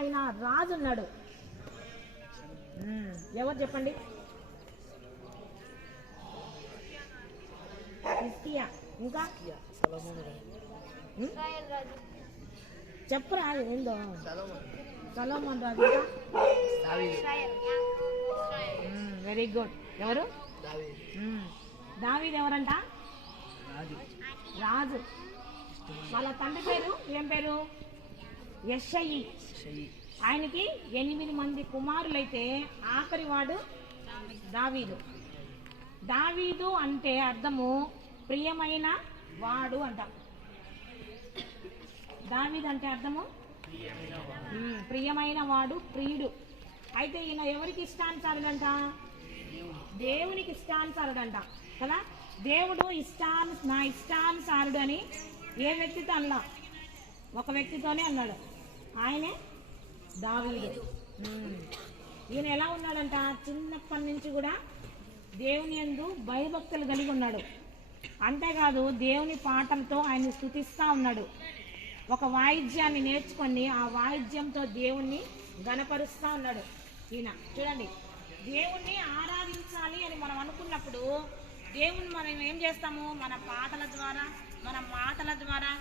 అయిన రాజు ఉన్నాడు. ఎవరు చెప్పండి? హిజ్కియా. ఇంకా చెప్పరా ఏందో? సొలొమోను రాజు. Very good. ఎవరు? దావీదు. ఎవరంట? రాజు. వాళ్ళ తండ్రి పేరు ఏం పేరు? యెషయి. ఆయనకి 8 మంది కుమారులైతే ఆఖరి వాడు దావీదు. దావీదు అంటే అర్థము ప్రియమైన వాడు అంట. దావీదు అంటే అర్థము ప్రియమైన వాడు, ప్రియుడు. అయితే ఈయన ఎవరికి ఇష్టానుసారుడంట? దేవునికి ఇష్టానుసారుడంట కదా. దేవుడు నా ఇష్టానుసారుడు అని ఏ వ్యక్తితో అన్నా? ఒక వ్యక్తితోనే అన్నాడు. ఆయనే దావీదు. ఈయన ఎలా ఉన్నాడంట? చిన్నప్పటి నుంచి కూడా దేవుని యందు భయభక్తులు కలిగి ఉన్నాడు. అంతేకాదు దేవుని పాటలతో ఆయన స్తుతిస్తూ ఉన్నాడు. ఒక వాయిద్యాన్ని నేర్చుకొని ఆ వాయిద్యంతో దేవుణ్ణి గణపరుస్తూ ఉన్నాడు. ఈయన చూడండి, దేవుణ్ణి ఆరాధించాలి అని మనం అనుకున్నప్పుడు దేవుణ్ణి మనం ఏం చేస్తాము? మన పాటల ద్వారా, మన మాటల ద్వారా,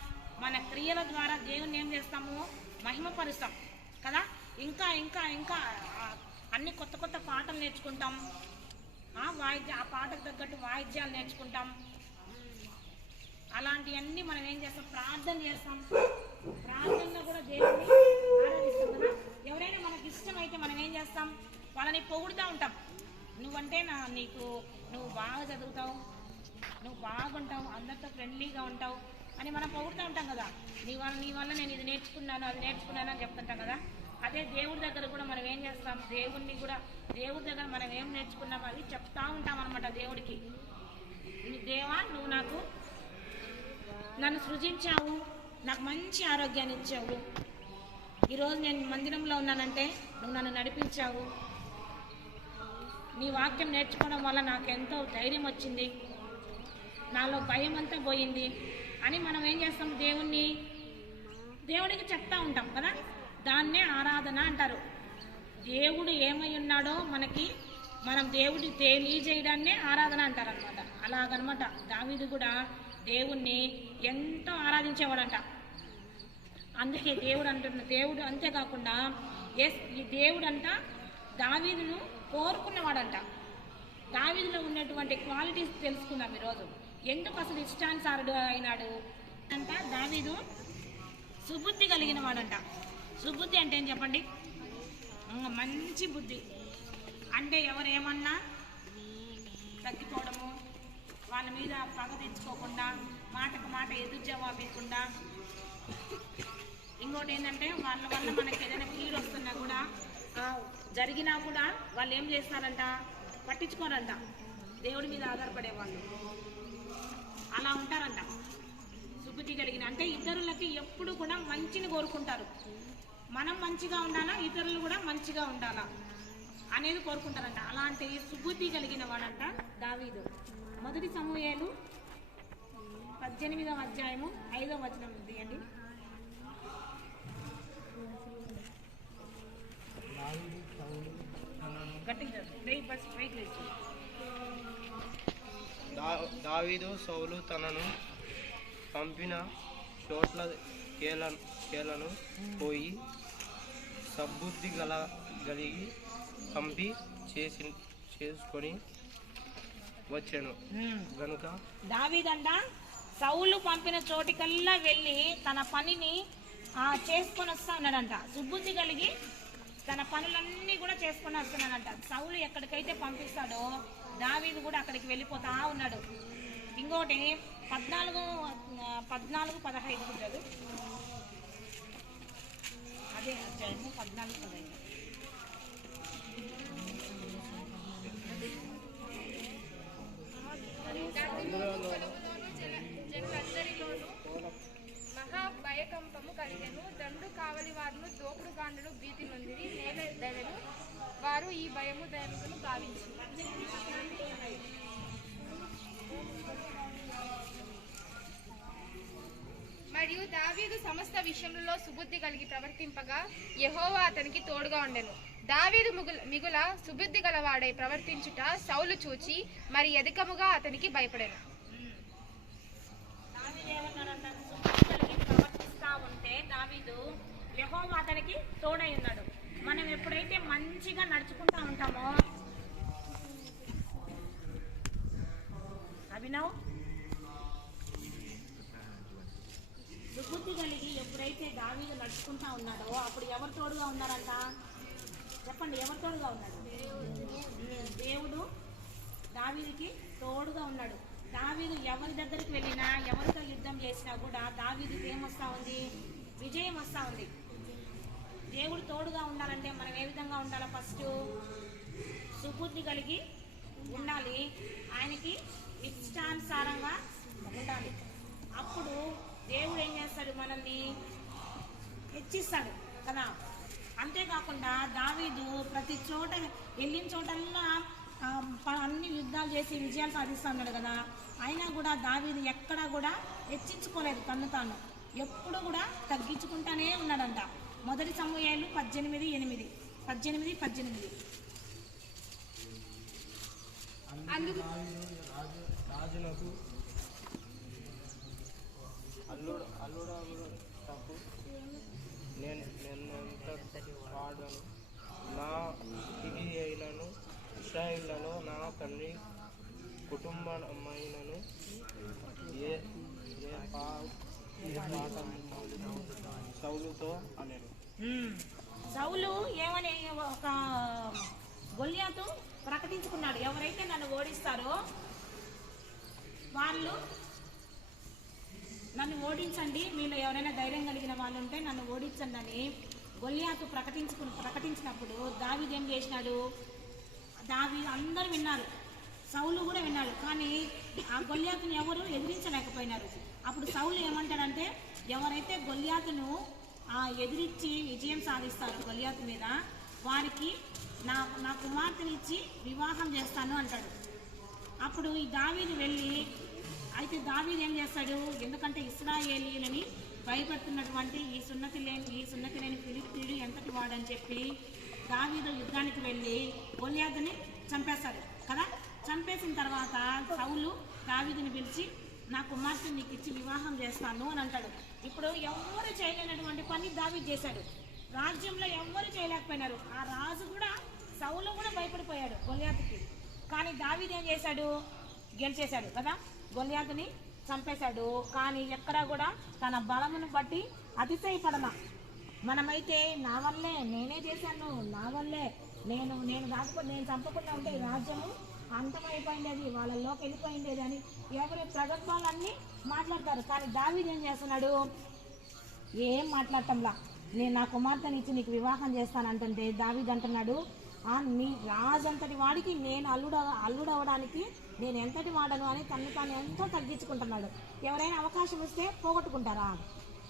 మన క్రియల ద్వారా దేవుణ్ణి ఏం చేస్తాము? మహిమపరుస్తాం కదా. ఇంకా ఇంకా ఇంకా అన్ని కొత్త కొత్త పాటలు నేర్చుకుంటాం. ఆ పాటకు తగ్గట్టు వాయిద్యాలు నేర్చుకుంటాం. అలాంటివన్నీ మనం ఏం చేస్తాం? ప్రార్థన చేస్తాం. ప్రార్థనలో కూడా దేవుణ్ణి ఆరాధిస్తాం కదా. ఎవరైనా మనకి ఇష్టమైతే మనం ఏం చేస్తాం? వాళ్ళని పొగుడుతూ ఉంటాం. నువ్వంటే నువ్వు బాగా చదువుతావు, నువ్వు బాగుంటావు, అందరితో ఫ్రెండ్లీగా ఉంటావు అని మనం పొగుడుతూ ఉంటాం కదా. నీ వల్ల నేను ఇది నేర్చుకున్నాను, అది నేర్చుకున్నాను అని చెప్తుంటాం కదా. అదే దేవుడి దగ్గర కూడా మనం ఏం చేస్తాం? దేవుడి దగ్గర మనం ఏం నేర్చుకున్నాం అది చెప్తా ఉంటాం అనమాట దేవుడికి. దేవా, నువ్వు నన్ను సృజించావు, నాకు మంచి ఆరోగ్యాన్ని ఇచ్చావు, ఈరోజు నేను మందిరంలో ఉన్నానంటే నువ్వు నన్ను నడిపించావు, నీ వాక్యం నేర్చుకోవడం వల్ల నాకు ఎంతో ధైర్యం వచ్చింది, నాలో భయం అంతా పోయింది అని మనం ఏం చేస్తాం? దేవుడికి చెప్తా ఉంటాం కదా. దాన్నే ఆరాధన అంటారు. దేవుడు ఏమై ఉన్నాడో మనం దేవుడి తెలియజేయడాన్నే ఆరాధన అంటారు అనమాట. అలాగనమాట దావీదు కూడా దేవుణ్ణి ఎంతో ఆరాధించేవాడంట. అందుకే దేవుడు అంతేకాకుండా ఈ దేవుడంట దావీదును కోరుకున్నవాడంట. దావీదులో ఉన్నటువంటి క్వాలిటీస్ తెలుసుకుందాం ఈరోజు. ఎందుకు అసలు ఇష్టానుసారుడు అయినాడు అంట? దావీదు సుబుద్ధి కలిగిన వాడంట. సుబుద్ధి అంటే ఏం చెప్పండి? మంచి బుద్ధి అంటే ఎవరేమన్నా తగ్గిపోవడము, వాళ్ళ మీద పగ తెచ్చుకోకుండా, మాటకు మాట ఎదురు జవాబీయకుండా. ఇంకోటి ఏంటంటే వాళ్ళ వల్ల మనకి ఏదైనా కీడు వస్తున్నా కూడా, జరిగినా కూడా వాళ్ళు ఏం చేస్తారంట? పట్టించుకోరంట. దేవుడి మీద ఆధారపడే వాళ్ళు అలా ఉంటారంట. సుబుద్ధి కలిగిన అంటే ఇతరులకి ఎప్పుడు కూడా మంచిని కోరుకుంటారు. మనం మంచిగా ఉండాలా, ఇతరులు కూడా మంచిగా ఉండాలా అనేది కోరుకుంటారంట. అలాంటి సుబుద్ధి కలిగిన వాడంట దావీదు. మొదటి సమూయేలు 18వ అధ్యాయము 5వ వచనం తీయండి. దావీదు సౌలు తనను పంపిన చోట్ల కేలను పోయి సద్బుద్ధి కలిగి పంపి చేసుకొని వచ్చాను గనుక దావీదంట సౌలు పంపిన చోటికల్లా వెళ్ళి తన పనిని చేసుకొని వస్తా ఉన్నాడంట. సుబుద్ధి కలిగి తన పనులన్నీ కూడా చేసుకొని వస్తున్నాడంట. సౌలు ఎక్కడికైతే పంపిస్తాడో దావీదు కూడా అక్కడికి వెళ్ళిపోతా ఉన్నాడు. ఇంకోటి 14-15 ఉంటుంది. అదే అధ్యాయము 14-15. మహా భయకంపము కలిగెను. దండు కావలి వారును దోపుడు గాండును భీతి నొందిరి నేల దయను వారు ఈ భయము దయమును భావించి. మరియు దావీదు సమస్త విషయములలో సుబుద్ధి కలిగి ప్రవర్తింపగా యెహోవా అతనికి తోడుగా ఉండెను. దావీదు మిగుల సుబుద్ధి గలవాడై ప్రవర్తించుట సౌలు చూచి మరి అధికముగా అతనికి భయపడెను. దావీదు ఏమన్నాడంట? సుబుద్ధి కలిగి ప్రవర్తిస్తా ఉంటే దావీదు యెహోవా అతనికి తోడై ఉన్నాడు. మనం ఎప్పుడైతే మంచిగా నడుచుకుంటా ఉంటామో అభినవ్ సుబుద్ధి కలిగి ఎప్పుడైతే దావీదు నడుచుకుంటా ఉన్నాడో అప్పుడు ఎవరు తోడుగా ఉన్నారంట? చెప్పండి, ఎవరు తోడుగా ఉన్నాడు? దేవుడు దావీదుకి తోడుగా ఉన్నాడు. దావీదు ఎవరి దగ్గరికి వెళ్ళినా ఎవరితో యుద్ధం చేసినా కూడా దావీదుకి ఏమొస్తా ఉంది? విజయం వస్తూ ఉంది. దేవుడు తోడుగా ఉండాలంటే మనం ఏ విధంగా ఉండాలి? ఫస్ట్ సుబుద్ధి కలిగి ఉండాలి, ఆయనకి ఇష్టానుసారంగా ఉండాలి. అప్పుడు దేవుడు ఏం చేస్తాడు? మనల్ని హెచ్చిస్తాడు కదా. అంతేకాకుండా దావీదు ప్రతి చోట వెళ్ళిన చోటల్లా అన్ని యుద్ధాలు చేసి విజయాలు సాధిస్తూ ఉన్నాడు కదా. అయినా కూడా దావీదు ఎక్కడా కూడా హెచ్చించుకోలేదు, తను తాను ఎప్పుడు కూడా తగ్గించుకుంటానే ఉన్నాడంట. మొదటి సమూయేలు 18:8 18:18 అందుకు రాజునకు అల్లుడకు నేనెంతటి వాడను, నా తిగి అయినను ఇశ్రాయేలులో నా తండ్రి కుటుంబమైనను ఏ పాఠము సౌలుతో అనేను. సౌలు ఏమని ఒక గొల్యాతు ప్రకటించుకున్నాడు, ఎవరైతే నన్ను ఓడిస్తారో వాళ్ళు నన్ను ఓడించండి, మీలో ఎవరైనా ధైర్యం కలిగిన వాళ్ళు ఉంటే నన్ను ఓడించండి అని గొల్యాతు ప్రకటించినప్పుడు దావీదు ఏం చేసినాడు? దావీదు అందరూ విన్నారు, సౌలు కూడా విన్నాడు. కానీ ఆ గొల్యాతుని ఎవరు ఎదిరించలేకపోయినారు. అప్పుడు సౌలు ఏమంటాడంటే, ఎవరైతే గొల్యాతును ఎదిరించి విజయం సాధిస్తారో గొల్యాతు మీద, వారికి నా కుమార్తెని ఇచ్చి వివాహం చేస్తాను అంటాడు. అప్పుడు ఈ దావీదు వెళ్ళి, అయితే దావీదు ఏం చేస్తాడు? ఎందుకంటే ఇశ్రాయేలీయులని భయపడుతున్నటువంటి ఈ సున్నతి లేని ఫిలిష్తీయుడు ఎంతటి వాడని చెప్పి దావీదు యుద్ధానికి వెళ్ళి గొల్యాతుని చంపేస్తాడు కదా. చంపేసిన తర్వాత సౌలు దావీదుని పిలిచి, నా కుమార్తెని నీకు ఇచ్చి వివాహం చేస్తాను అని అంటాడు. ఇప్పుడు ఎవరు చేయలేనటువంటి పని దావీదు చేశాడు. రాజ్యంలో ఎవరు చేయలేకపోయినారు. ఆ రాజు కూడా, సౌలు కూడా భయపడిపోయాడు గొల్యాతుకి. కానీ దావీదు ఏం చేశాడు? గెలిచేశాడు కదా, గొల్యాతుని చంపేశాడు. కానీ ఎక్కడా కూడా తన బలమును బట్టి అతిశయపడలా. మనమైతే నా వల్లే, నేనే చేశాను, నా వల్లే, నేను కాకపోతే నేను చంపకుండా ఉంటే ఈ రాజ్యము అంతమైపోయిండేది, వాళ్ళలోకి వెళ్ళిపోయిండేది అని ఎవరి ప్రగల్భాలన్నీ మాట్లాడతారు. కానీ దావీదు ఏం చేస్తున్నాడు? ఏం మాట్లాడటంలా. నేను నా కుమార్తెని ఇచ్చి నీకు వివాహం చేస్తానంటే దావీదు అంటున్నాడు, నీ రాజు అంతటి వాడికి నేను అల్లుడు అవ్వడానికి నేను ఎంతటి వాడను అని తను తాను ఎంతో తగ్గించుకుంటున్నాడు. ఎవరైనా అవకాశం ఇస్తే పోగొట్టుకుంటారా?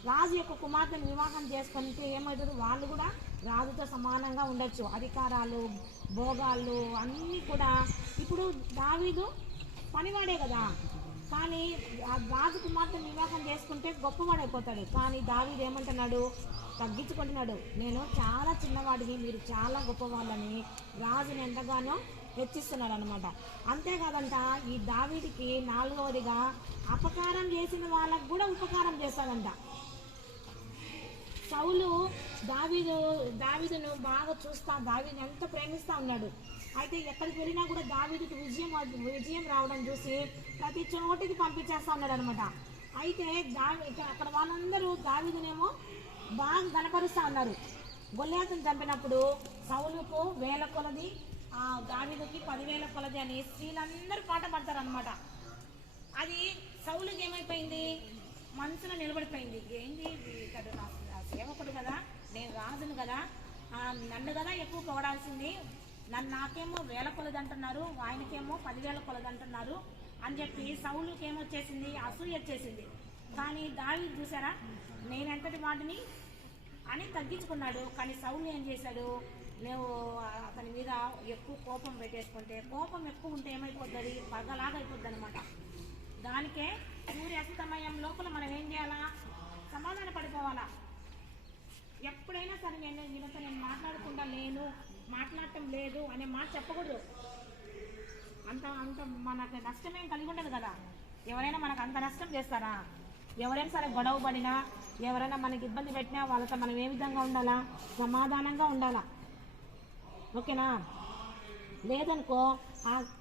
రాజు యొక్క కుమార్తెను వివాహం చేసుకుంటే ఏమవుతుంది? వాళ్ళు కూడా రాజుతో సమానంగా ఉండొచ్చు, అధికారాలు, భోగాలు అన్నీ కూడా. ఇప్పుడు దావీదు పనివాడే కదా, కానీ ఆ రాజు కుమార్తెను వివాహం చేసుకుంటే గొప్పవాడైపోతాడు. కానీ దావీదు ఏమంటున్నాడు? తగ్గించుకుంటున్నాడు. నేను చాలా చిన్నవాడిని, మీరు చాలా గొప్పవాళ్ళని రాజుని ఎంతగానో హెచ్చిస్తున్నాడు అనమాట. అంతేకాదంట, ఈ దావీదుకి 4వదిగా అపకారం చేసిన వాళ్ళకు కూడా ఉపకారం చేస్తాడంట. సౌలు దావీదును బాగా దావీదుని ఎంత ప్రేమిస్తూ ఉన్నాడు. అయితే ఎక్కడికి వెళ్ళినా కూడా దావీదుకి విజయం రావడం చూసి ప్రతి చోటికి పంపించేస్తా ఉన్నాడు అనమాట. అయితే అక్కడ వాళ్ళందరూ దావీదునేమో బాగా కనపరుస్తూ ఉన్నారు. గొల్యాతుని చంపినప్పుడు సౌలుకు 1000 కొలది, దావీదుకి 10,000 కొలది అని స్త్రీలందరూ పాట పడతారు అనమాట. అది సౌలుకి ఏమైపోయింది? మనసులో నిలబడిపోయింది. ఏంది ఇతడు నా సేవకుడు కదా, నేను రాజును కదా, నన్ను కదా ఎక్కువ పొగడాల్సింది, నాకేమో 1000 కొలది అంటున్నారు, ఆయనకేమో 10,000 కొలది అంటున్నారు అని చెప్పి సౌలుకి ఏమొచ్చేసింది? అసూయ వచ్చేసింది. కానీ దావీదు చూసారా, నేనెంతటి వాడిని అని తగ్గించుకున్నాడు. కానీ సౌలు ఏం చేశాడు? నువ్వు అతని మీద ఎక్కువ కోపం పెట్టేసుకుంటే, కోపం ఎక్కువ ఉంటే ఏమైపోతుంది? పగలాగా అయిపోద్ది అనమాట. దానికే సూర్యాస్తమయం లోపల మనం ఏం చేయాలా? సమాధాన పడిపోవాలా. ఎప్పుడైనా సరే వీళ్ళతో నేను మాట్లాడకుండా లేను, మాట్లాడటం లేదు అనే మాట చెప్పకూడదు. అంత మనకు నష్టమేం కలిగి ఉండదు కదా. ఎవరైనా మనకు అంత నష్టం చేస్తారా? ఎవరైనా సరే గొడవ పడినా, ఎవరైనా మనకి ఇబ్బంది పెట్టినా వాళ్ళతో మనం ఏ విధంగా ఉండాలా? సమాధానంగా ఉండాలా. ఓకేనా? లేదనుకో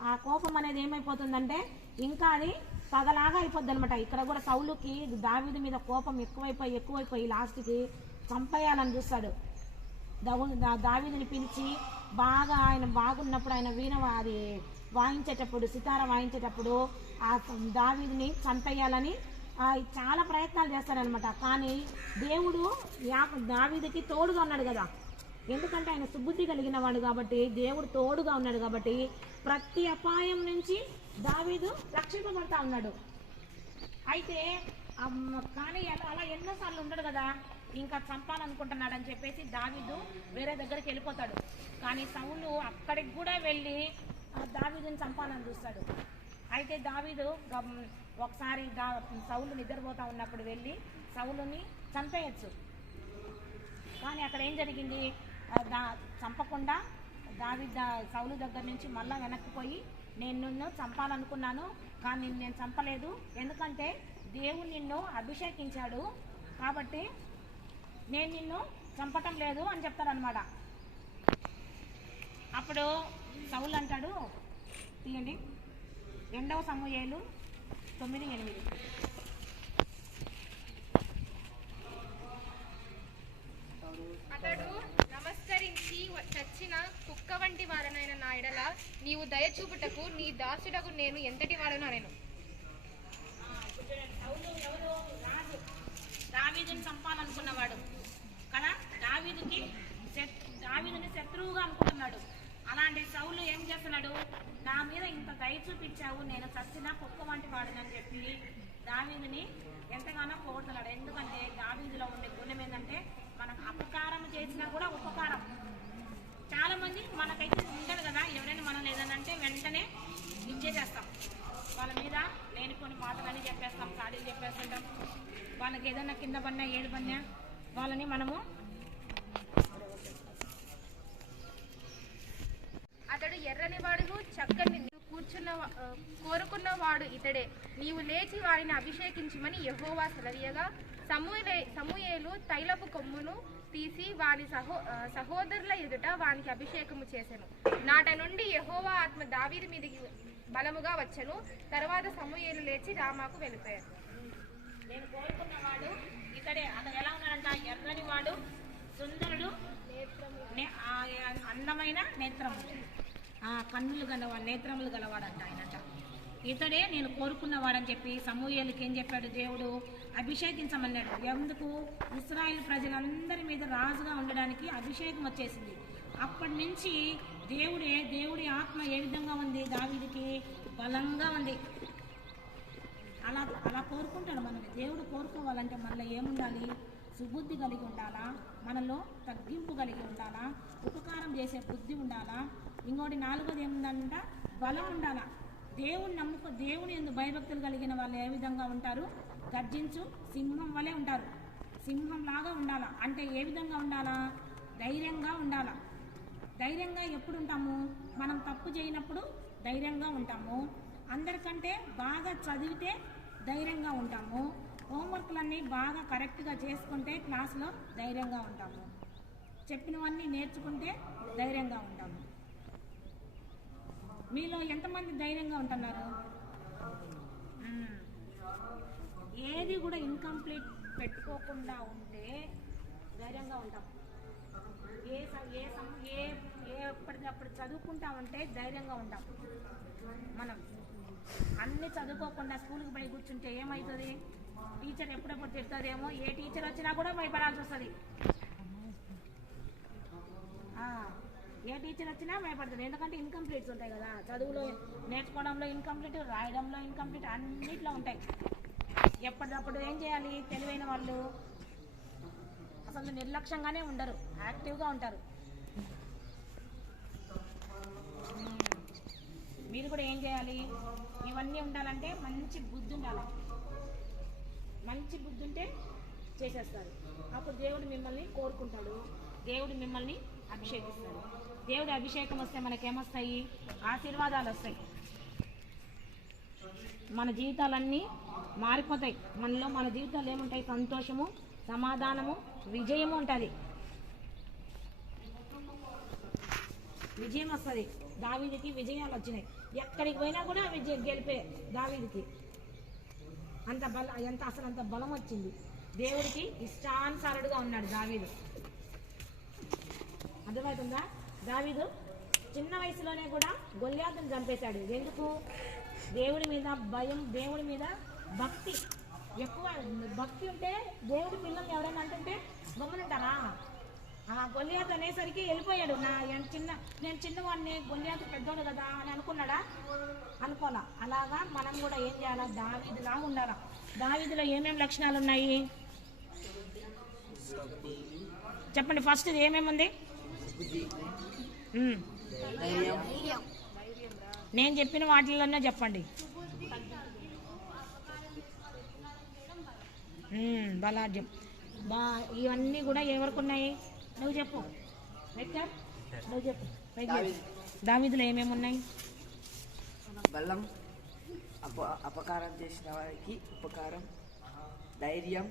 ఆ కోపం అనేది ఏమైపోతుందంటే ఇంకా అది పగలాగా అయిపోద్ది అనమాట. ఇక్కడ కూడా సౌలుకి దావీదు మీద కోపం ఎక్కువైపోయి లాస్ట్కి చంపేయాలని చూస్తాడు. దావీదుని పిలిచి బాగా ఆయన బాగున్నప్పుడు ఆయన వీణ అది వాయించేటప్పుడు, సితార వాయించేటప్పుడు ఆ దావీదుని చంపేయాలని చాలా ప్రయత్నాలు చేస్తారనమాట. కానీ దేవుడు దావీదుకి తోడుగా ఉన్నాడు కదా. ఎందుకంటే ఆయన సుబుద్ధి కలిగిన వాడు కాబట్టి, దేవుడు తోడుగా ఉన్నాడు కాబట్టి ప్రతి అపాయం నుంచి దావీదు రక్షింపబడతా ఉన్నాడు. అయితే కానీ అలా ఎన్నోసార్లు ఉండడు కదా. ఇంకా చంపాలనుకుంటున్నాడు అని చెప్పేసి దావీదు వేరే దగ్గరికి వెళ్ళిపోతాడు. కానీ సౌలు అక్కడికి కూడా వెళ్ళి దావీదుని చంపాలని చూస్తాడు. అయితే దావీదు ఒకసారి సౌలు నిద్రపోతా ఉన్నప్పుడు వెళ్ళి సౌలుని చంపేయచ్చు. కానీ అక్కడ ఏం జరిగింది? చంపకుండా సౌలు దగ్గర నుంచి మళ్ళా వెనక్కిపోయి నేను నిన్ను చంపాలనుకున్నాను కానీ నేను చంపలేదు, ఎందుకంటే దేవుడు నిన్ను అభిషేకించాడు కాబట్టి నేను నిన్ను చంపటం లేదు అని చెప్తారనమాట. అప్పుడు సౌలు అంటాడు, తీయండి 2వ సమూయేలు 9:8. అతడు నమస్కరించి చచ్చిన కుక్క వంటి వాడనైన నా ఎడల నీవు దయచూపుటకు నీ దాసుడకు నేను ఎంతటి వాడను అనెను. సౌలు ఎవరు? రాజు, దావీదుని చంపాలనుకున్నవాడు కదా. దావీదుని శత్రువుగా అనుకుంటున్నాడు. అలాంటి సౌలు ఏం చేస్తున్నాడు? నా మీద ఇంత దయ చూపించావు, నేను చచ్చిన కుక్క వంటి వాడినని చెప్పి దావీదుని ఎంతగానో పొగుడుతున్నాడు. ఎందుకంటే దావీదులో ఉండే గుణం ఏంటంటే మనం అపకారం చేసినా కూడా ఉపకారం. చాలా మంది మనకైతే ఉండదు కదా, ఎవరైనా మనం ఏదనంటే వెంటనే ఇచ్చేసేస్తాం. వాళ్ళ మీద లేని కొన్ని మాటలన్నీ చెప్పేస్తాం, సాడీలు చెప్పేస్తుంటాం. వాళ్ళకి ఏదైనా కింద పడినా ఏడు పడినా వాళ్ళని మనము అతడు ఎర్రని వాడును చక్కని కోరుకున్నవాడు ఇతడే, నీవు లేచి వారిని అభిషేకించమని యెహోవా సెలవీయగా సమూయేలు తైలపు కొమ్మును తీసి వాని సహోదరుల ఎదుట వానికి అభిషేకము చేసెను. నాట నుండి యెహోవా ఆత్మ దావీదు మీదికి బలముగా వచ్చెను. తర్వాత సమూయేలు లేచి రామాకు వెళ్ళిపోయారు. నేను కోరుకున్నవాడు ఇతడే. అతను ఎలా ఉన్నాడంట? ఎర్రని వాడు, సుందరుడు, అందమైన నేత్రము, కన్నులు గలవాడు, నేత్రములు గలవాడంట ఆయనట. ఇతడే నేను కోరుకున్నవాడని చెప్పి సమూయేలుకి ఏం చెప్పాడు? దేవుడు అభిషేకించమన్నాడు. ఎందుకు? ఇశ్రాయేలు ప్రజలందరి మీద రాజుగా ఉండడానికి అభిషేకం వచ్చేసింది. అప్పటి నుంచి దేవుడి ఆత్మ ఏ విధంగా ఉంది? దావీదుకి బలంగా ఉంది. అలా కోరుకుంటాడు. మనల్ని దేవుడు కోరుకోవాలంటే మనలో ఏముండాలి? సుబుద్ధి కలిగి ఉండాలా, మనలో తగ్గింపు కలిగి ఉండాలా, ఉపకారం చేసే బుద్ధి ఉండాలా. ఇంకోటి 4వది ఏముందంట? బలం ఉండాలా. దేవుని యందు భయభక్తులు కలిగిన వాళ్ళు ఏ విధంగా ఉంటారు? గర్జించు సింహం వలె ఉంటారు. సింహం లాగా ఉండాలా. అంటే ఏ విధంగా ఉండాలా? ధైర్యంగా ఉండాలా. ధైర్యంగా ఎప్పుడు ఉంటాము? మనం తప్పు చేయనప్పుడు ధైర్యంగా ఉంటాము. అందరికంటే బాగా చదివితే ధైర్యంగా ఉంటాము. హోంవర్క్లన్నీ బాగా కరెక్ట్గా చేసుకుంటే క్లాస్లో ధైర్యంగా ఉంటాము. చెప్పినవన్నీ నేర్చుకుంటే ధైర్యంగా ఉంటాము. మీలో ఎంతమంది ధైర్యంగా ఉంటున్నారు? ఏది కూడా ఇన్కంప్లీట్ పెట్టుకోకుండా ఉంటే ధైర్యంగా ఉంటాం. ఎప్పటికప్పుడు చదువుకుంటా ఉంటే ధైర్యంగా ఉంటాం. మనం అన్ని చదువుకోకుండా స్కూల్కి పోయి కూర్చుంటే ఏమవుతుంది? టీచర్ ఎప్పుడెప్పుడు తిడతాదేమో, ఏ టీచర్ వచ్చినా కూడా భయపడాల్సి వస్తుంది. ఏ టీచర్ వచ్చినా భయపడుతుంది. ఎందుకంటే ఇన్కంప్లీట్స్ ఉంటాయి కదా. చదువులో నేర్చుకోవడంలో ఇన్కంప్లీట్, రాయడంలో ఇన్కంప్లీట్, అన్నిట్లో ఉంటాయి. ఎప్పటికప్పుడు ఏం చేయాలి? తెలివైన వాళ్ళు అసలు నిర్లక్ష్యంగానే ఉండరు, యాక్టివ్గా ఉంటారు. మీరు కూడా ఏం చేయాలి? ఇవన్నీ ఉండాలంటే మంచి బుద్ధి ఉండాలి. మంచి బుద్ధి ఉంటే చేసేస్తారు. అప్పుడు దేవుడు మిమ్మల్ని కోరుకుంటాడు, దేవుడు మిమ్మల్ని అభిషేకిస్తాడు. దేవుడి అభిషేకం వస్తే మనకేమొస్తాయి? ఆశీర్వాదాలు వస్తాయి. మన జీవితాలన్నీ మారిపోతాయి. మన జీవితాలు ఏముంటాయి? సంతోషము, సమాధానము, విజయము ఉంటుంది. విజయం వస్తుంది. దావీదుకి విజయాలు వచ్చినాయి. ఎక్కడికి పోయినా కూడా విజయం గెలిపే దావీదుకి. అంత బలం వచ్చింది. దేవుడికి ఇష్టానుసారుడుగా ఉన్నాడు దావీదు. అర్థమవుతుందా? దావీదు చిన్న వయసులోనే కూడా గొల్యాతును చంపేశాడు. ఎందుకు? దేవుడి మీద భయం, దేవుడి మీద భక్తి ఎక్కువ. భక్తి ఉంటే దేవుడి పిల్లల్ని ఎవరైనా అంటుంటే గమ్మునుంటారా? గొల్యాతు అనేసరికి వెళ్ళిపోయాడు. నేను చిన్నవాడిని, గొల్యాతు పెద్దోడు కదా అని అనుకున్నాడా? అనుకోలా. అలాగా మనం కూడా ఏం చేయాలా? దావీదులాగా ఉండాలా. దావీదులో ఏమేమి లక్షణాలు ఉన్నాయి చెప్పండి. ఫస్ట్ ఏమేమి ఉంది? నేను చెప్పిన వాటిల్లోనే చెప్పండి. బలాఢ్యం. ఇవన్నీ కూడా ఎవరికి ఉన్నాయి? నువ్వు చెప్పు. నువ్వు చెప్పు. దావీదులో ఏమేమి ఉన్నాయి? బలం, అపకారం చేసిన వారికి ఉపకారం, ధైర్యం,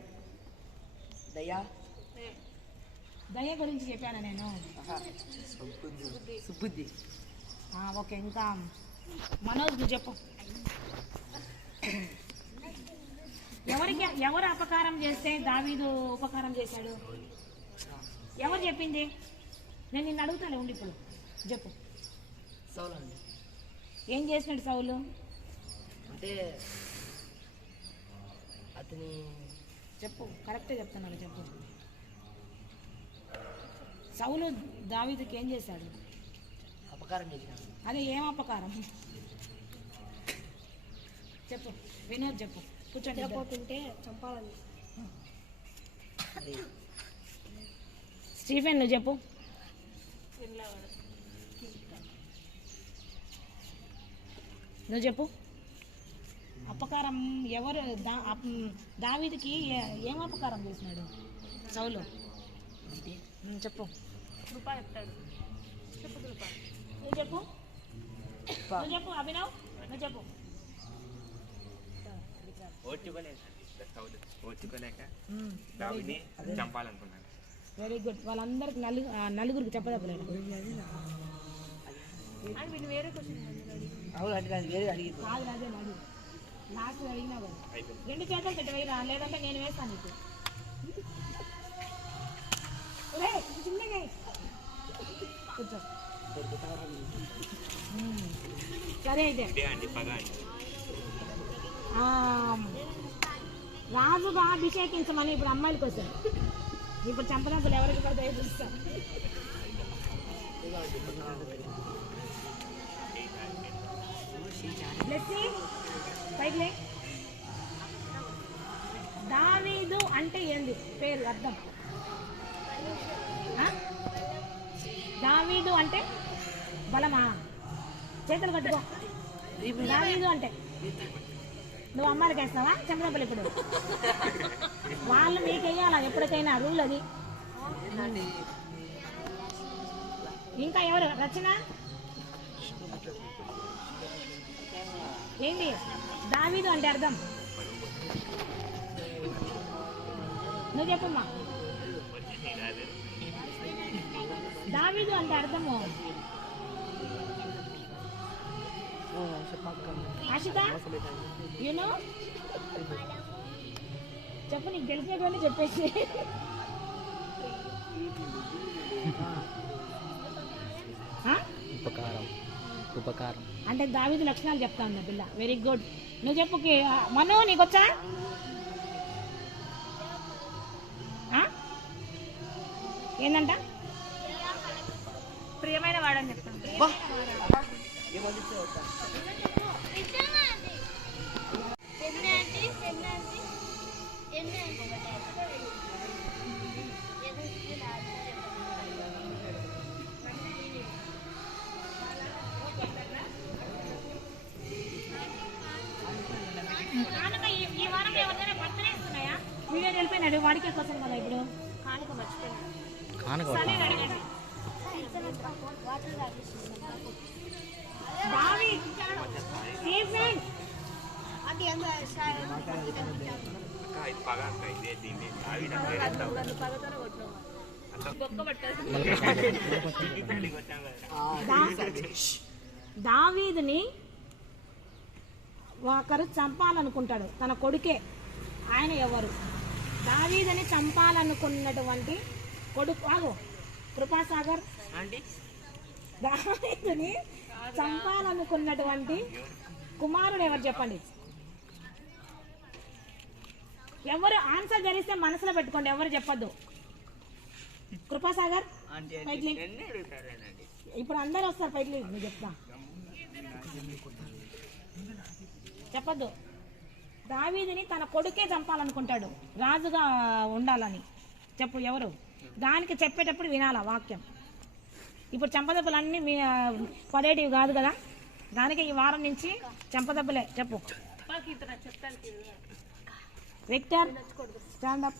దయ గురించి చెప్పాను నేను. సుబుద్ధి. ఓకే. ఇంకా మనోజ్ నువ్వు చెప్పు. ఎవరు అపకారం చేస్తే దావీదు ఉపకారం చేశాడు? ఎవరు చెప్పింది? నేను నిన్ను అడుగుతాను. ఉండి ఇప్పుడు చెప్పు. సౌలు అండి. ఏం చేసినాడు సౌలు? అంటే అతని చెప్పు. కరెక్టే చెప్తున్నాడు. చెప్పు. సౌలు దావీదుకి ఏం చేశాడు? అపకారం చేసినాడు. అదే ఏం అపకారం? చెప్పు. వినోద్ చెప్పు. కూర్చోండి. పోతుంటే చంపాలని. స్టీఫెన్ నువ్వు చెప్పు. నువ్వు చెప్పు. అపకారం ఎవరు? దావీదుకి ఏం అపకారం చేసినాడు సౌలు? చెప్పు. కృప చెప్తాడు. చెప్పు కృప. నువ్వు చెప్పు. నువ్వు చెప్పు అభినవ్. నువ్వు చెప్పు. ఓర్చుకోలేక దావీదుని చంపాలనుకున్నాను. Very good. వాళ్ళందరికి నలుగురికి చెప్పదప్పలేదు. అని వీళ్ళు వేరే క్వశ్చన్ అవును అంటే అది వేరే అడిగింది. కాదు అదే నడు. లాస్ట్ అడిగినా కదా. 2 చేతులు పెట్టి వేయరా, లేదంటే నేను వేస్తాను నీకు. చిన్నగా కూర్చో. సరే అయితే రాజుగా అభిషేకించమని ఇప్పుడు అమ్మాయిలకు వచ్చారు. ఇప్పుడు చంపనప్పుడు ఎవరికి పడతాయో చూస్తాం. దావీదు అంటే ఏంది పేరు అర్థం? దావీదు అంటే బలమా? చేతులు కట్టుకో. దావీదు అంటే నువ్వు అమ్మాయికి వేస్తావా? చంద్రపల్లి ఇప్పుడు వాళ్ళు మీకు వేయాలా ఎప్పటికైనా, రూల్ అది. ఇంకా ఎవరు? రచన ఏంటి దావీదు అంటే అర్థం? నువ్వు చెప్పమ్మా. దావీదు అంటే అర్థము ఆశిత యూనో చెప్పు. నీకు తెలిసేదని చెప్పేసి. ఉపకారం అంటే దావీదు లక్షణాలు చెప్తా ఉన్నా పిల్ల. Very good. నువ్వు చెప్పు. మను నీకొచ్చా? ఏందంట? ప్రియమైన వాడని చెప్తాను. ఈ వారం ఎవరైనా బర్త్డే వస్తున్నాయా? వీడియో వెళ్ళిపోయినాడు వాడికి నేను అడిగేది. దావీద్ స్టీఫెన్ అక్క ఇది పగ అక్క ఇదే దీన్ని దావీదు అంటే వేరేస్తావు. ఇంటికి వచ్చాం కదా. దావీదుని ఒకరు చంపాలనుకుంటాడు, తన కొడుకే. ఆయన ఎవరు? దావీదుని చంపాలనుకున్నటువంటి కొడుకు. ఆగు కృపాసాగర్, దావీదుని చంపాలనుకున్నటువంటి కుమారుడు ఎవరు చెప్పండి? ఎవరు ఆన్సర్ తెలిస్తే మనసులో పెట్టుకోండి, ఎవరు చెప్పద్దు. కృపాసాగర్ పైకి. ఇప్పుడు అందరు వస్తారు పైకి, నువ్వు చెప్తా. చెప్పద్దు. దావీదుని తన కొడుకే చంపాలనుకుంటాడు, రాజుగా ఉండాలని. చెప్పు ఎవరు? దానికి చెప్పేటప్పుడు వినాలా వాక్యం. ఇప్పుడు చెంపదెబ్బలన్నీ మీ పడేటివి కాదు కదా, దానికి ఈ వారం నుంచి చెంపదెబ్బలే. చెప్పు. Victor stand up.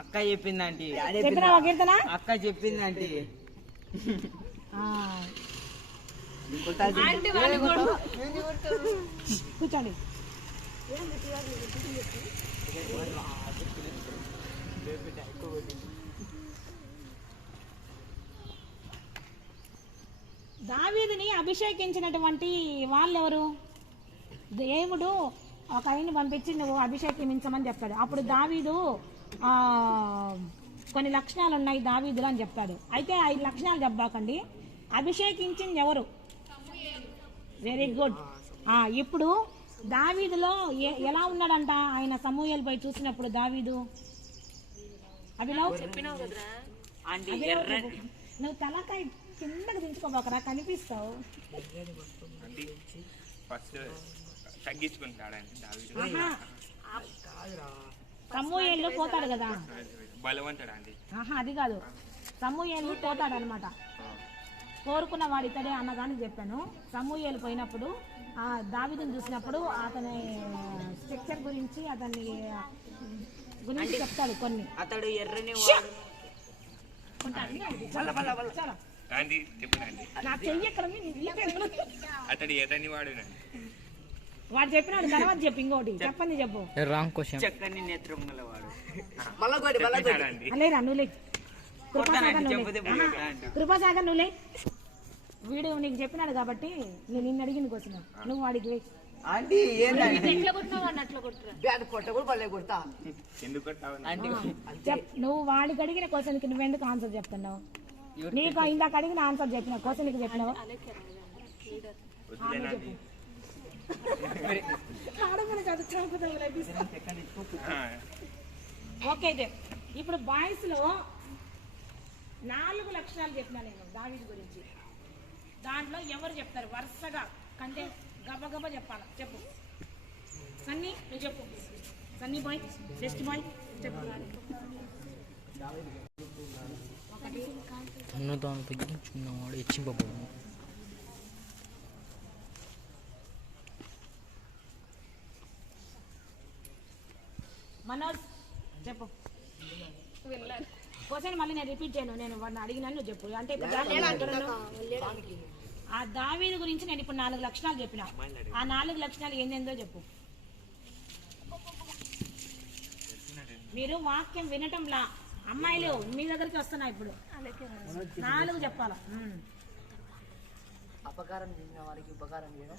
అక్క చెప్పిందంటే చెప్పినావా కీర్తన? అక్క చెప్పిందంటే కూర్చోండి. దావీదుని అభిషేకించినటువంటి వాళ్ళెవరు? దేవుడు ఒక ఆయన్ని పంపించి నువ్వు అభిషేకించమని చెప్తాడు. అప్పుడు దావీదు కొన్ని లక్షణాలు ఉన్నాయి దావీదులు అని చెప్తాడు. అయితే 5 లక్షణాలు చెప్పాకండి. అభిషేకించింది ఎవరు? Very good. ఇప్పుడు దావీదులో ఎలా ఉన్నాడంట ఆయన? సమూయేలు పై చూసినప్పుడు దావీదు అభినవ్ నువ్వు తలకాయ కిందకి దించుకోబోకరా, కనిపిస్తావు. ఫస్ట్ తగ్గించుకుంటాడంటే దావీదు సమూయేలు పోతాడు కదా, బలవంతుడు అండి. అది కాదు, సమూయేలు పోతాడు అనమాట. కోరుకున్న వాడు ఇతడే అన్నదానికి చెప్పాను. సమూయేలు పోయినప్పుడు దావీదుని చూసినప్పుడు అతని స్ట్రక్చర్ గురించి అతని గురించి చెప్తాడు కొన్ని. అతడు ఎర్రని అండి చెప్పనండి. నా చెయ్యి ఎక్కడ ఉంది? అతడు ఎర్రని వాడు వాడు చెప్పినాడు. తర్వాత చెప్పు ఇంకోటి. చెప్పండి చెప్పు. Wrong question. చక్కని నేత్రం గలవాడు. లేరా నువ్వులే. కృపాసాగర్ నువ్వులే. వీడు నీకు చెప్పినాడు కాబట్టి నేను నిన్ను అడిగింది కోసం నువ్వు వాడికి వేయి. ఆంటీ ఏంటంటే నువ్వు వాడికి అడిగిన క్వశ్చన్కి నువ్వెందుకు ఆన్సర్ చెప్తున్నావు? నీకు ఇందాక అడిగిన ఆన్సర్ చెప్పిన క్వశ్చన్కి చెప్పినావు. ఓకే అయితే ఇప్పుడు బాయ్స్ లో 4 లక్షణాలు చెప్పినా నేను దావీదు గురించి. దాంట్లో ఎవరు చెప్తారు వరుసగా కంటే గబగబా చెప్పాలి. చెప్పు సన్నీ, నువ్వు చెప్పు. సన్నీ బాయ్, బెస్ట్ బాయ్ చెప్పు. తను తాను తగ్గించుకున్నవాడు హెచ్చింపబడును. మనోజ్ చెప్పు. క్వశ్చన్ మళ్ళీ నేను రిపీట్ చేయను, నేను వాడిని అడిగినాను నువ్వు చెప్పు. అంటే ఆ దావీదు గురించి నేను ఇప్పుడు 4 లక్షణాలు చెప్పిన. ఆ 4 లక్షణాలు ఏందేందో చెప్పు. మీరు వాక్యం వినటంలా అమ్మాయిలు మీ దగ్గరికి వస్తున్నా ఇప్పుడు 4 చెప్పాలా. అపకారం చేసిన వారికి ఉపకారం చేయడం,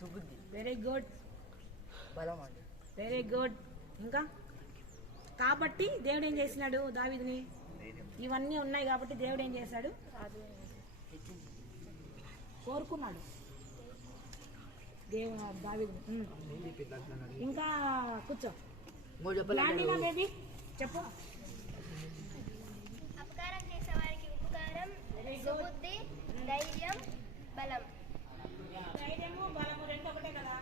సుబుద్ధి, వెరీ గుడ్, బలం అండి. Very good. ఇంకా కాబట్టి దేవుడు ఏం చేసినాడు? దావీదుని ఇవన్నీ ఉన్నాయి కాబట్టి దేవుడు ఏం చేశాడు? కోరుకున్నాడు దావీదు. ఇంకా కూర్చో. బేబీ చెప్పు. అపకారం చేసే వారికి ఉపకారం, సుబుద్ధి, ధైర్యం, బలం. ధైర్యము బలము రెండు ఒకటే కదా.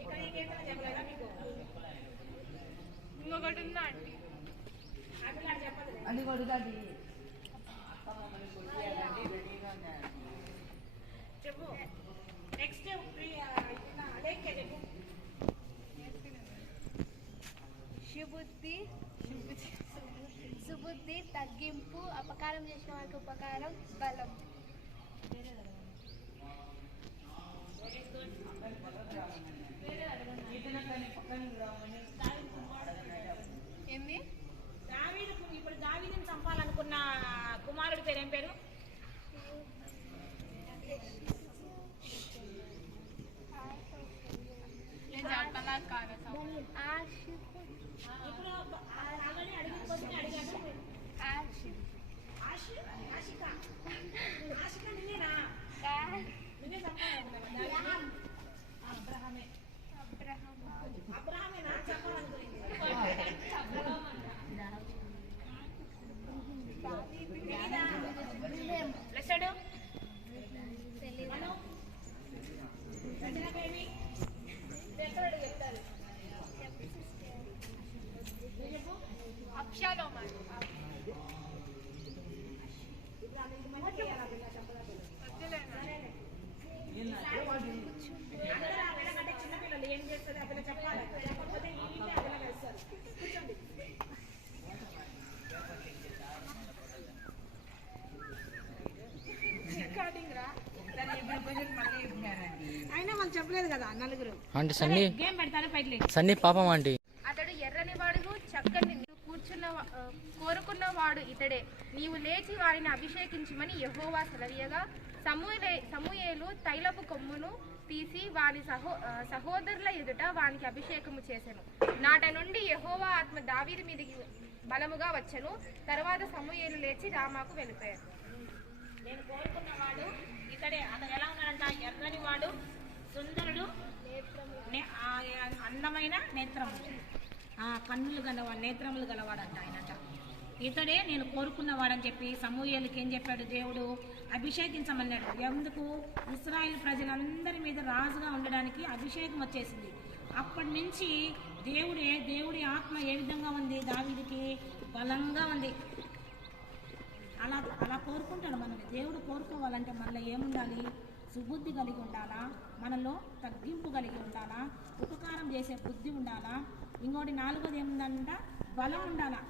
ఇక్కడ ఇంకేమైనా చెప్పలేదా మీకు? ఇంకొకటి ఉందా అండి? అది కొడుతుంది చెప్పు. నెక్స్ట్ అదే సుబుద్ధి తగ్గింపు అపకారం చేసిన వారికి ఉపకారం బలం. ఏంది? దావీదుకు ఇప్పుడు దావీదుని చంపాలనుకున్న కుమారుడి పేరు ఏం పేరు? నేను చెప్పనా కాదు. ఇప్పుడు ఆల్రెడీ అడిగిన క్వశ్చన్ అడిగాను. ఆశిక నిన్నేనా? నిన్నే చంపాలనుకున్నావా? అబ్రహామేనా చెప్పాలనుకునేది? లెసడు అబ్షాలోము. చిన్నపిల్లలు ఏం చేస్తుంది ఆ పిల్ల చెప్పాలి. చెప్పకపోతే ఈ ఇంట్లో ఆ పిల్ల వేస్తారు. కూర్చోండి. అయినా వాళ్ళు చెప్పలేదు కదా నలుగురు. ఆంటీ సన్నీ గేమ్ పెడతారు పైకి. సన్నీ పాపం ఆంటీ. అతడు ఎర్రని వాడును చక్కని కోరుకున్నవాడు ఇతడే. నీవు లేచి వారిని అభిషేకించమని యెహోవా సెలవీయగా సమూయేలు తైలపు కొమ్మును తీసి వాని సహోదరుల ఎదుట వానికి అభిషేకము చేసెను. నాట నుండి యెహోవా ఆత్మ దావీదు మీదికి బలముగా వచ్చెను. తర్వాత సమూయేలు లేచి రామాకు వెళ్ళిపోయాడు. నేను కోరుకున్నవాడు ఇతడే. అతను ఎలా ఉన్నాడంట? ఎర్రని వాడు, సుందరుడు, అందమైన నేత్రము, కన్నులు గలవాడు, నేత్రములు గలవాడంట ఆయనట. ఇతడే నేను కోరుకున్నవాడని చెప్పి సమూయేలుకి ఏం చెప్పాడు? దేవుడు అభిషేకించమన్నాడు. ఎందుకు? ఇశ్రాయేలు ప్రజలందరి మీద రాజుగా ఉండడానికి అభిషేకం వచ్చేసింది. అప్పటి నుంచి దేవుడి ఆత్మ ఏ విధంగా ఉంది? దావీదుకి బలంగా ఉంది. అలా కోరుకుంటాడు మనల్ని. దేవుడు కోరుకోవాలంటే మనలో ఏముండాలి? సుబుద్ధి కలిగి ఉండాలా, మనలో తగ్గింపు కలిగి ఉండాలా, ఉపకారం చేసే బుద్ధి ఉండాలా. ఇంకోటి నాలుగోది ఏముందంట? బలం ఉండాలా.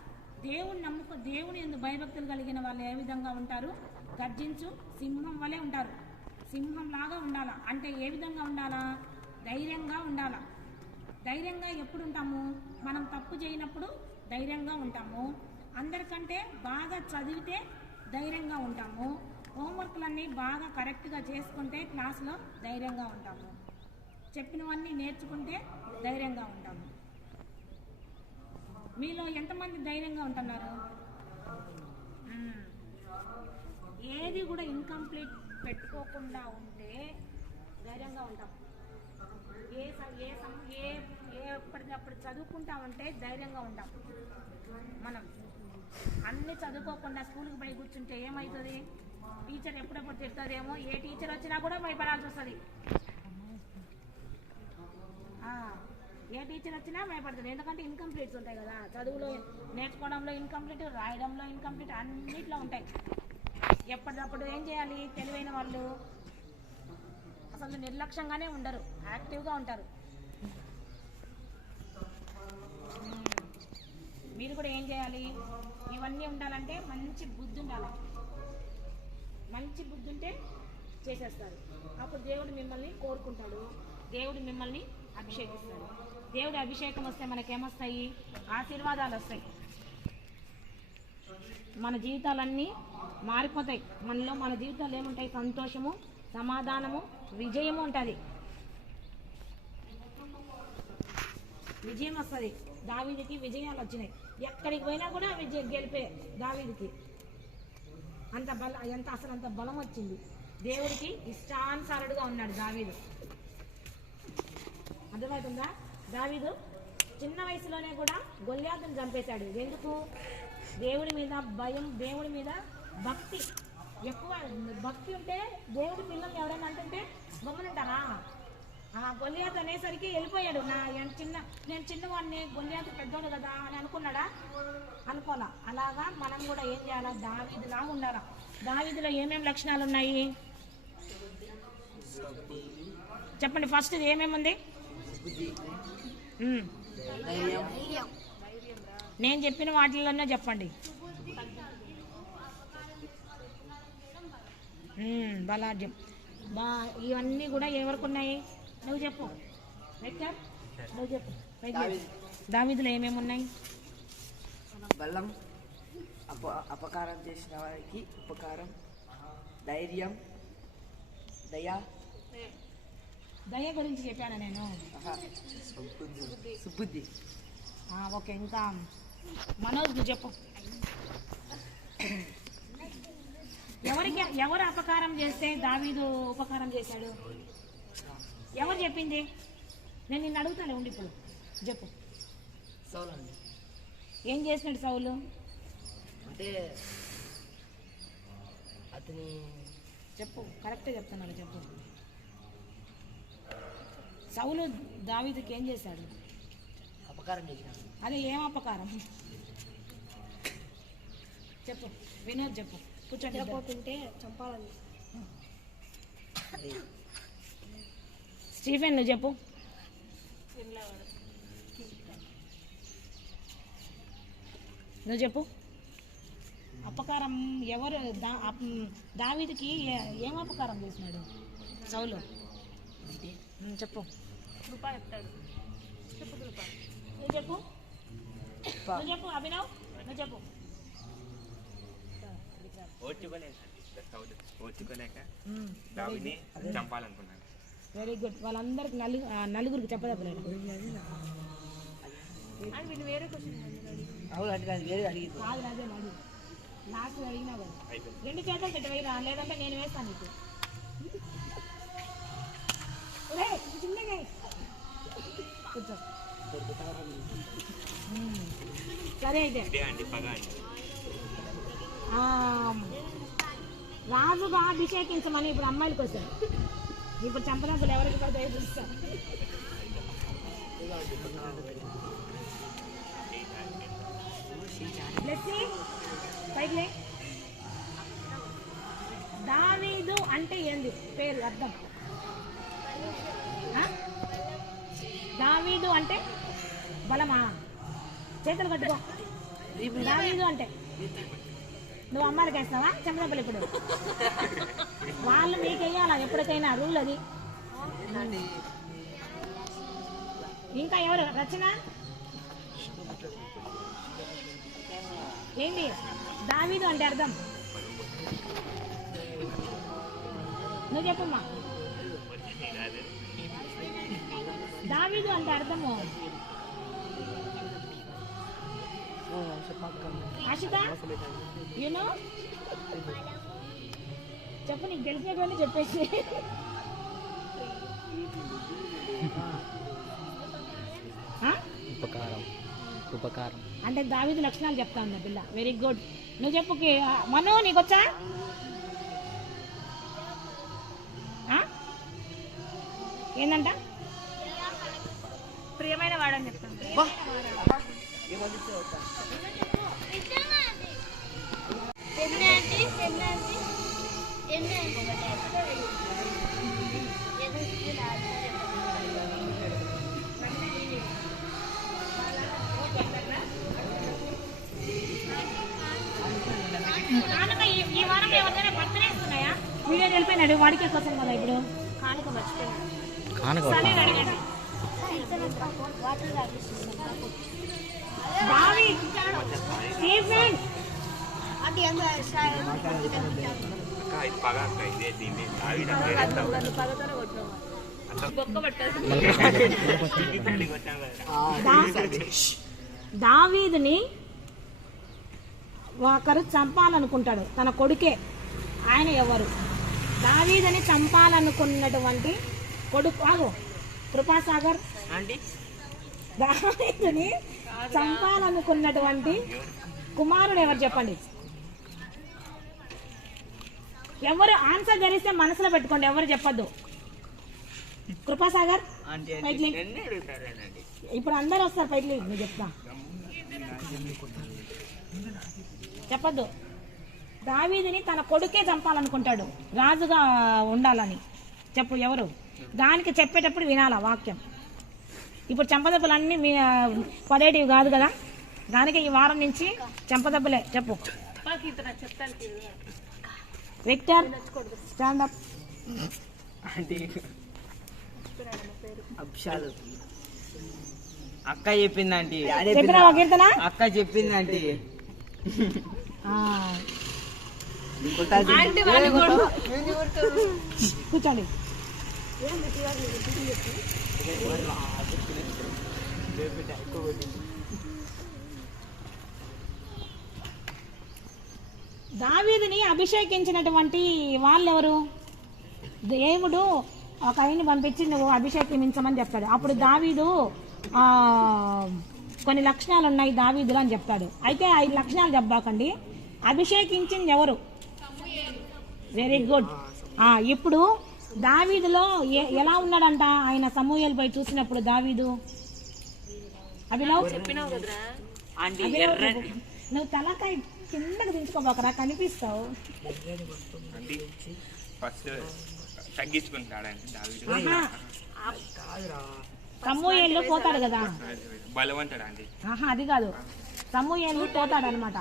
దేవుని యందు భయభక్తులు కలిగిన వాళ్ళు ఏ విధంగా ఉంటారు? గర్జించు సింహం వలె ఉంటారు. సింహం లాగా ఉండాలా. అంటే ఏ విధంగా ఉండాలా? ధైర్యంగా ఉండాలా. ధైర్యంగా ఎప్పుడు ఉంటాము? మనం తప్పు చేయనప్పుడు ధైర్యంగా ఉంటాము. అందరికంటే బాగా చదివితే ధైర్యంగా ఉంటాము. హోంవర్క్లన్నీ బాగా కరెక్ట్గా చేసుకుంటే క్లాస్లో ధైర్యంగా ఉంటాము. చెప్పినవన్నీ నేర్చుకుంటే ధైర్యంగా ఉంటాము. మీలో ఎంతమంది ధైర్యంగా ఉంటున్నారు? ఏది కూడా ఇన్కంప్లీట్ పెట్టుకోకుండా ఉంటే ధైర్యంగా ఉంటాం. ఎప్పటికప్పుడు చదువుకుంటా ఉంటే ధైర్యంగా ఉంటాం. మనం అన్ని చదువుకోకుండా స్కూల్కి పోయి కూర్చుంటే ఏమవుతుంది? టీచర్ ఎప్పుడెప్పుడు తిడతారేమో. ఏ టీచర్ వచ్చినా కూడా భయపడాల్సి వస్తుంది. ఏ టీచర్ వచ్చినా భయపడుతుంది. ఎందుకంటే ఇన్కంప్లీట్స్ ఉంటాయి కదా. చదువులో నేర్చుకోవడంలో ఇన్కంప్లీట్, రాయడంలో ఇన్కంప్లీట్, అన్నిట్లో ఉంటాయి. ఎప్పటికప్పుడు ఏం చేయాలి? తెలివైన వాళ్ళు అసలు నిర్లక్ష్యంగానే ఉండరు, యాక్టివ్గా ఉంటారు. మీరు కూడా ఏం చేయాలి? ఇవన్నీ ఉండాలంటే మంచి బుద్ధి ఉండాలి. మంచి బుద్ధి ఉంటే చేసేస్తారు. అప్పుడు దేవుడు మిమ్మల్ని కోరుకుంటాడు. దేవుడు మిమ్మల్ని అభిషేకిస్తాడు. దేవుడి అభిషేకం వస్తే మనకేమొస్తాయి? ఆశీర్వాదాలు వస్తాయి. మన జీవితాలన్నీ మారిపోతాయి. మన జీవితాలు ఏముంటాయి? సంతోషము, సమాధానము, విజయము ఉంటుంది. విజయం వస్తుంది. దావీదుకి విజయాలు వచ్చినాయి. ఎక్కడికి పోయినా కూడా గెలిపే దావీదుకి. అంత బలం వచ్చింది. దేవుడికి ఇష్టానుసారుడుగా ఉన్నాడు దావీదు. అర్థమవుతుందా? దావీదు చిన్న వయసులోనే కూడా గొల్యాతును చంపేశాడు. ఎందుకు? దేవుడి మీద భయం, దేవుడి మీద భక్తి ఎక్కువ. భక్తి ఉంటే దేవుడి పిల్లల్ని ఎవరైనా అంటుంటే గమ్మునుంటారా? గొల్యాతు అనేసరికి వెళ్ళిపోయాడు. నేను చిన్నవాడిని, గొల్యాతు పెద్దోడు కదా అని అనుకున్నాడా? అనుకోలా. అలాగా మనం కూడా ఏం చేయాలా? దావీదులాగా ఉండాలా. దావీదులో ఏమేమి లక్షణాలు ఉన్నాయి? చెప్పండి ఫస్ట్ ఏమేమి ఉంది? ధైర్యం, నేను చెప్పిన వాటిల్లోనే చెప్పండి. బలాఢ్యం. ఇవన్నీ కూడా ఎవరికి ఉన్నాయి? నువ్వు చెప్పు. వెక్టర్ నువ్వు చెప్పు. దావీదులో ఏమేమి ఉన్నాయి? బలం, అపకారం చేసిన వారికి ఉపకారం, ధైర్యం, దయ, దయ గురించి చెప్పాను నేను. సుబుద్ధి. ఓకే, ఇంకా మనోజ్ నువ్వు చెప్పు. ఎవరు అపకారం చేస్తే దావీదు ఉపకారం చేశాడు? ఎవరు చెప్పింది? నేను నిన్ను అడుగుతాను ఉండి ఇప్పుడు చెప్పు. సౌలు అండి. ఏం చేసినాడు సౌలు? అంటే అతని చెప్పు, కరెక్టే చెప్తున్నాడు చెప్పు. సౌలు దావీదుకి ఏం చేశాడు? అపకారం చేసినాడు. అదే ఏం అపకారం చెప్పు. వినోద్ చెప్పు. కూర్చోండి. పోతుంటే చంపాలని. స్టీఫెన్ నువ్వు చెప్పు. నువ్వు చెప్పు. అపకారం ఎవరు? దావీదుకి ఏం అపకారం చేసినాడు సౌలు? చెప్పు. కృప చెప్తాడు. చెప్పు కృప. నువ్వు చెప్పు. నువ్వు చెప్పు అభినవ్. నువ్వు చెప్పు. ఓర్చుకోలేక దావీదుని చంపాలనుకున్నాడు. Very good. వాళ్ళందరికి నలుగురికి చెప్పదగ్గలేదు. అని వీళ్ళు వేరే క్వశ్చన్ అవును అంటే అది వేరే అడిగింది. కాదు అదే నడు నాకు అడిగినా కదా. 2 చేతులు పెట్టి వేయరా, లేదంటే నేను వేస్తాను నీకు. చిన్నగా కూర్చో. సరే అయితే అండి పగ అండి. రాజుగా అభిషేకించమని ఇప్పుడు అమ్మాయిలకు వచ్చారు. ఇప్పుడు చంపనప్పుడు ఎవరికి పడతాయో చూస్తాం. దావీదు అంటే ఏంది పేరు అర్థం? దావీదు అంటే బలమా? చేతులు కట్టుకో. దావీదు అంటే నువ్వు అమ్మాయికి వేస్తావా చంద్రపల్లి? ఇప్పుడు వాళ్ళు మీకు వేయాలా ఎప్పటికైనా, రూల్ అది. ఇంకా ఎవరు? రచన ఏంటి దావీదు అంటే అర్థం? నువ్వు చెప్పమ్మా. దావీదు అంటే అర్థము ఆశిత యూనో చెప్పు. నీకు తెలిసేటువంటి చెప్పేసి. ఉపకారం అంటే దావీదు లక్షణాలు చెప్తా ఉన్నా పిల్ల. Very good. నువ్వు చెప్పు మను, నీకొచ్చా? ఏందంట? ప్రియమైన వాడని చెప్తాను. ఈ వారం ఎవరైనా బర్త్డే ఇస్తున్నాయా? వీడియో వెళ్ళిపోయినాడు. వాడికే కోసం కదా ఇప్పుడు కానుక మర్చిపోయాను. ఇది పగ అక్క. ఇదే దీన్ని దావీదు పగతోనే కొట్టినావు. బొక్క పట్టాలి. దావీదుని ఒకరు చంపాలనుకుంటాడు, తన కొడుకే. ఆయన ఎవరు? దావీదుని చంపాలనుకున్నటువంటి కొడుకు. ఆగు కృపాసాగర్. దావీదుని చంపాలనుకున్నటువంటి కుమారుడు ఎవరు చెప్పండి? ఎవరు? ఆన్సర్ తెలిస్తే మనసులో పెట్టుకోండి, ఎవరు చెప్పద్దు. కృపాసాగర్ పైకి. ఇప్పుడు అందరు వస్తారు పైకి. నువ్వు చెప్తా, చెప్పద్దు. దావీదుని తన కొడుకే చంపాలనుకుంటాడు రాజుగా ఉండాలని. చెప్పు ఎవరు? దానికి చెప్పేటప్పుడు వినాలా వాక్యం. ఇప్పుడు చెంపదెబ్బలన్నీ మీ పడేటివి కాదు కదా, దానికి ఈ వారం నుంచి చెంపదెబ్బలే. చెప్పు విక్టర్, స్టాండ్ అప్. ఆంటీ అక్షాలు అక్క చెప్పింది ఆంటీ. చెప్పినావా కీర్తన? అక్క చెప్పింది ఆంటీ. కూర్చోండి. దావీదుని అభిషేకించినటువంటి వాళ్ళెవరు? దేవుడు ఒక ఆయన్ని పంపించి నువ్వు అభిషేకించమని చెప్తాడు. అప్పుడు దావీదు కొన్ని లక్షణాలు ఉన్నాయి దావీదులు అని చెప్తాడు. అయితే 5 లక్షణాలు చెప్పాకండి. అభిషేకించింది ఎవరు? Very good. ఇప్పుడు దావీదులో ఎలా ఉన్నాడంట ఆయన సమూయేలు పై చూసినప్పుడు? దావీదు అభినవ్ చెప్పినావు కదరా నువ్వు తలకాయ కిందకు దించుకోబోకరా, కనిపిస్తావు. ఫస్ట్ తగ్గించుకుంటాడంటే దావీదు సమూయేలు పోతాడు కదా, బలవంతుడు అండి. అది కాదు, సమూయేలు పోతాడు అనమాట.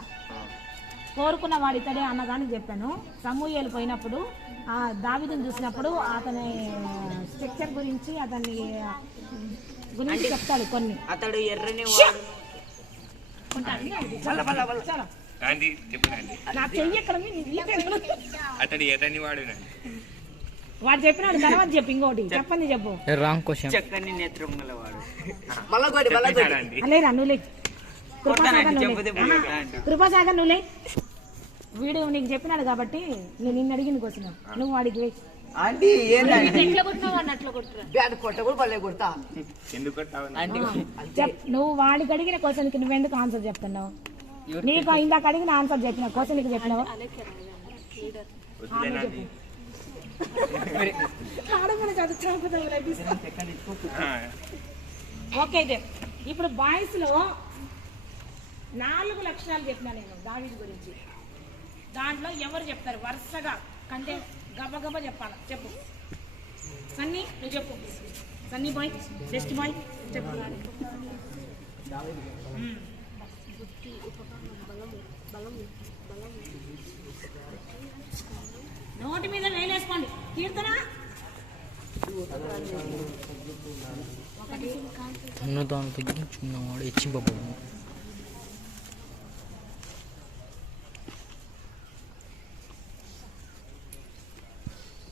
కోరుకున్న వాడితడే అన్నదానికి చెప్పాను. సమూయేలు పోయినప్పుడు దావీదుని చూసినప్పుడు అతని స్ట్రక్చర్ గురించి అతని గురించి చెప్తాడు కొన్ని. అతడు ఎర్రని అండి చెప్పనండి. నా చెయ్యి ఎక్కడ ఉంది? అతడు ఎర్రని వాడు వాడు చెప్పినాడు. తర్వాత చెప్పు ఇంకోటి చెప్పండి. చెప్పు. చక్కని నేత్రం గలవాడు. లేరా నువ్వులే కృపాసాగర్ నువ్వులే. వీడు నీకు చెప్పినాడు కాబట్టి నేను నిన్ను అడిగిన కోసం నువ్వు వాడికి వేయి. ఆంటీ ఎట్లా కొట్టినావు అన్నట్లు కొట్టురా. ఎందుకు కొట్టావు? నువ్వు వాడికి అడిగిన క్వశ్చన్కి నువ్వెందుకు ఆన్సర్ చెప్తున్నావు? నీకు ఇందాక అడిగిన ఆన్సర్ చెప్పిన క్వశ్చన్కి చెప్పినావు. ఓకే, ఇప్పుడు బాయ్స్ లో 4 లక్షణాలు చెప్పినా నేను దావీదు గురించి. దాంట్లో ఎవరు చెప్తారు వరుసగా కంటే గబగబా చెప్పాలి. చెప్పు సన్నీ, నువ్వు చెప్పు. సన్నీ బాయ్, బెస్ట్ బాయ్ చెప్పు. నోటి మీద వేలేసుకోండి. కీర్తన అన్నదాన్ని తగ్గించుకున్నవాడు హెచ్చింపబడు.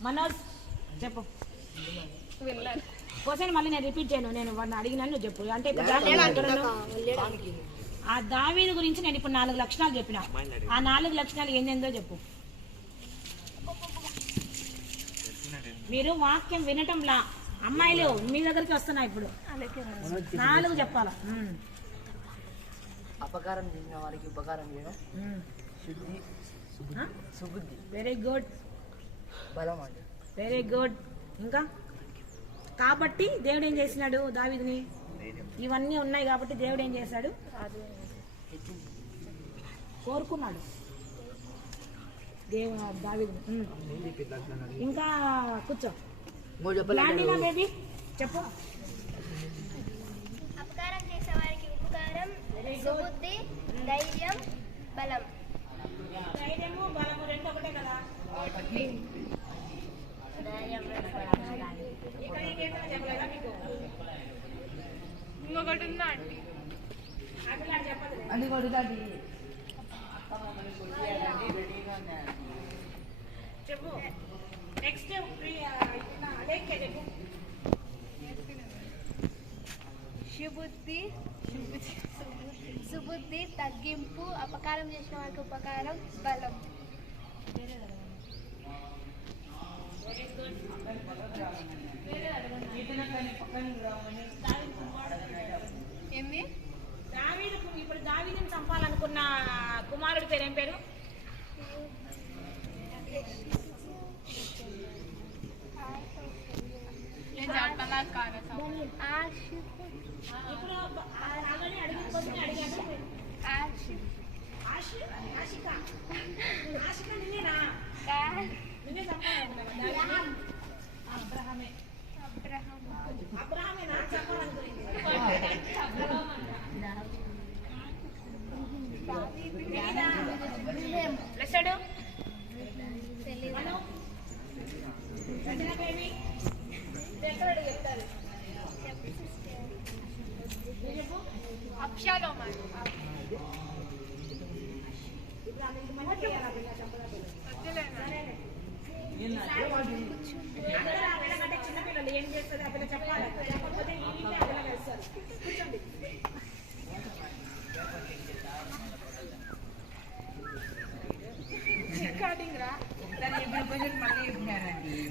మనోజ్ చెప్పు. క్వశ్చన్ మళ్ళీ నేను రిపీట్ చేయను. నేను వాడిని అడిగినాను, నువ్వు చెప్పు. అంటే ఇప్పుడు ఆ దావీదు గురించి నేను ఇప్పుడు 4 లక్షణాలు చెప్పిన. ఆ 4 లక్షణాలు ఏందేందో చెప్పు. మీరు వాక్యం వినటంలా అమ్మాయిలు మీ దగ్గరికి వస్తున్నాయి. ఇప్పుడు 4 చెప్పాలా? అపకారం చేసిన వారికి ఉపకారం చేయడం, శుద్ధి, సుబుద్ధి. వెరీ గుడ్, బలం అండి. Very good. ఇంకా కాబట్టి దేవుడు ఏం చేసినాడు? దావీదుని ఇవన్నీ ఉన్నాయి కాబట్టి దేవుడు ఏం చేశాడు? కోరుకున్నాడు దావీదుని. ఇంకా కూర్చో. బేబీ చెప్పు. అపకారం చేసే వారికి ఉపకారం, సుబుద్ధి, ధైర్యం, బలం. ధైర్యము బలము 2 ఒకటే కదా. ఇంకొకటి ఉందా ఆంటీ? చెప్పు. నెక్స్ట్ సుబుద్ధి, తగ్గింపు, అపకారం చేసిన వారికి ఉపకారం, బలం. ఏంది? దావీదు ఇప్పుడు దావీదుని చంపాలనుకున్న కుమారుడి పేరు ఏం పేరు? నేను చెప్పనా కాదు. ఇప్పుడు అడిగిన క్వశ్చన్ అడిగాను. ఆశిక నిన్నేనా? నిన్నే చంపాలనుకున్నావా? అబ్రహమే. అబ్రహాం. అబ్రహమేనా చెప్పడం గురించి బ్లెస్సెడ్ బేబీ ఎక్కడ చెప్తారు చెప్పు. అబ్షాలోము. పిల్లకంటే చిన్నపిల్లలు ఏం చేస్తుంది ఆ పిల్ల చెప్పాలి. చెప్పకపోతే ఈ ఇంట్లో ఆ పిల్ల వేస్తారు. కూర్చోండి.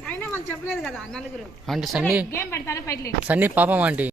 అయినా వాళ్ళు చెప్పలేదు కదా నలుగురు. ఆంటీ సన్నీ గేమ్ పెడతాను పైకి సన్నీ పాపం ఆంటీ